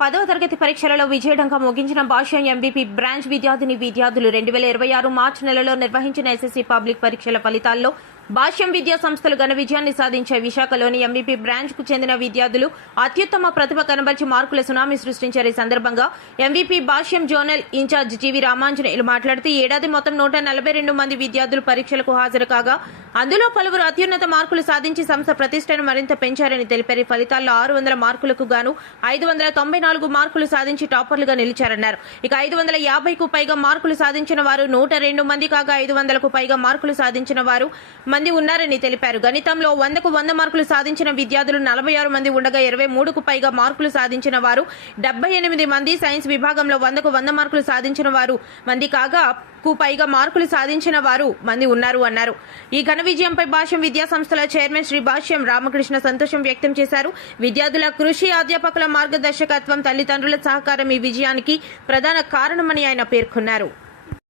10వ తరగతి పరీక్షలలో విజయవంతంగా ముగించిన భాష్యం ఎంబీపీ బ్రాంచ్ విద్యార్థులు 2026 మార్చి నెలలో నిర్వహించిన ఎస్ఎస్సీ పబ్లిక్ పరీక్షల ఫలితాల్లో భాష్యం విద్యా సంస్థలు ఘన విజయాన్ని సాధించే విశాఖలోని ఎంబీపీ బ్రాంచ్ కు చెందిన విద్యార్థులు అత్యుత్తమ ప్రతిభ కనబర్చి మార్కుల సునామీ సృష్టించారు. ఈ సందర్భంగా ఎంబీపీ భాష్యం జోనల్ ఇన్ఛార్జ్ జీవి రామాంజనేయులు మాట్లాడుతూ ఏడాది మొత్తం 142 మంది విద్యార్థులు పరీక్షలకు హాజరు కాగా అందులో పలువురు అత్యున్నత మార్కులు సాధించి సంస్థ ప్రతిష్టను మరింత పెంచారని తెలిపారు. ఈ ఫలితాల్లో 600 మార్కులకు గాను 594 మార్కులు సాధించి టాపర్లుగా నిలిచారన్నారు. ఇక 550కు పైగా మార్కులు సాధించిన వారు 102 మంది కాగా 500కు పైగా మార్కులు సాధించిన వారు మంది ఉన్నారని తెలిపారు. గణితంలో 100కు 100 మార్కులు సాధించిన విద్యార్థులు 46 మంది ఉండగా 23కు పైగా మార్కులు సాధించిన వారు 78 మంది, సైన్స్ విభాగంలో 100కు 100 మార్కులు సాధించిన వారు మంది కాగా కు పైగా మార్కులు సాధించిన వారు మంది ఉన్నారు అన్నారు. ఈ ఘన విజయంపై భాష్యం విద్యా సంస్థల చైర్మన్ శ్రీ భాష్యం రామకృష్ణ సంతోషం వ్యక్తం చేశారు. విద్యార్థుల కృషి, అధ్యాపకుల మార్గదర్శకత్వం, తల్లిదండ్రుల సహకారం ఈ విజయానికి ప్రధాన కారణమని ఆయన పేర్కొన్నారు.